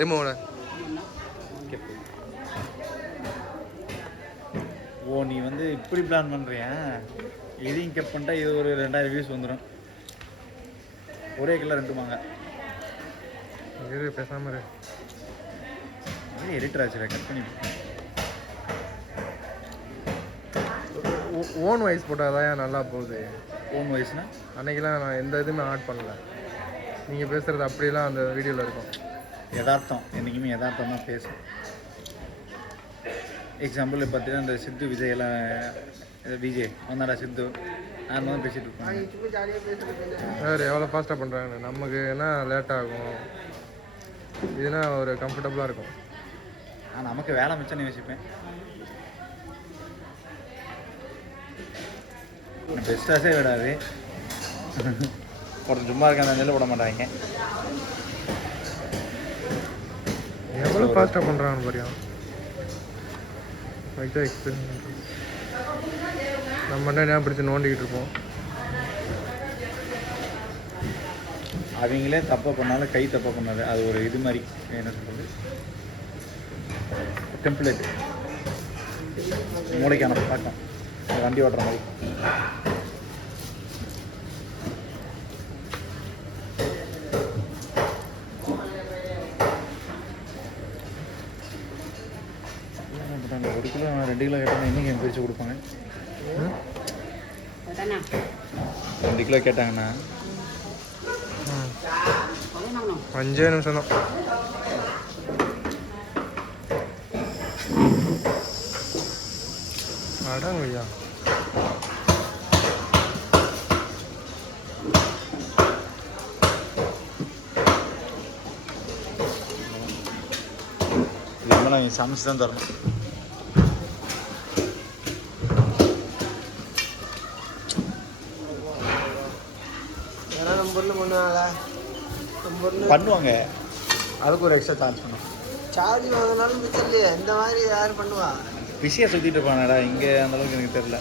Remove. ஓ நீ வந்து இப்படி பிளான் பண்ணுறியா? இதையும் கட் பண்ணிட்டா இது ஒரு 2000 வியூஸ் வந்துடும். ஒரே கலர் 2 மாங்க. இது பேசாம இரு. இது எடிட்டர் ஆச்சு, கட் பண்ணி. ஓன் வாய்ஸ் போட்டால் தான் நல்லா போகுது. ஓன் வாய்ஸ்னா அன்றைக்கெலாம் நான் எந்த இதுவுமே ஆட் பண்ணல. நீங்கள் பேசுகிறது அப்படிலாம் அந்த வீடியோவில் இருக்கும். யதார்த்தம், என்றைக்குமே யதார்த்தம் தான் பேசும். எக்ஸாம்பிள் பார்த்தீங்கன்னா இந்த சித்து விஜய் எல்லாம், விஜய் வந்தாடா சித்து நார்மலாக தான் பேசிகிட்டு இருப்பாங்க. சார் எவ்வளோ ஃபாஸ்ட்டாக பண்ணுறாங்க. நமக்கு என்ன லேட் ஆகும், இதுனா ஒரு கம்ஃபர்டபுளாக இருக்கும். நமக்கு வேலை மிச்சம்னு யோசிப்பேன். பெஸ்ட்டாஸே விடாது. ஒருத்தர் சும்மா இருக்க அந்த நெல் விட மாட்டாங்க. எவ்வளோ ஃபாஸ்ட்டாக பண்ணுறாங்க பாரியா. லைட்டாக எக்ஸ்பீரியன்ஸ். நம்ம என்ன பிடிச்சி நோண்டிக்கிட்டு இருப்போம். அவங்களே தப்பாக பண்ணாலும் கை தப்பாக பண்ணாது. அது ஒரு இது மாதிரி என்ன சொல்கிறது, டெம்ப்ளேட் மூளைக்கான பழக்கம். வண்டி ஓட்டுற மாதிரி. என்ன 1 கிலோ 2 கிலோ கேட்டாங்கன்னா இன்னைக்கு என் பிரித்து கொடுப்பாங்க. 2 கிலோ கேட்டாங்கண்ணா 5 நிமிஷம் தான். அடங்கய்யா. இதுமாதிரி நாங்கள் சமைச்சு தான் தரணும். பண்ணுவாங்க, அதுக்கு ஒரு எக்ஸ்ட்ரா சார்ஜ் பண்ணுவோம். சார்ஜ் வாங்கினாலும் தெரியல. இந்த மாதிரி யார் பண்ணுவா? பிஸியாக சுற்றிட்டு இருப்பானடா இங்கே, அந்தளவுக்கு எனக்கு தெரில.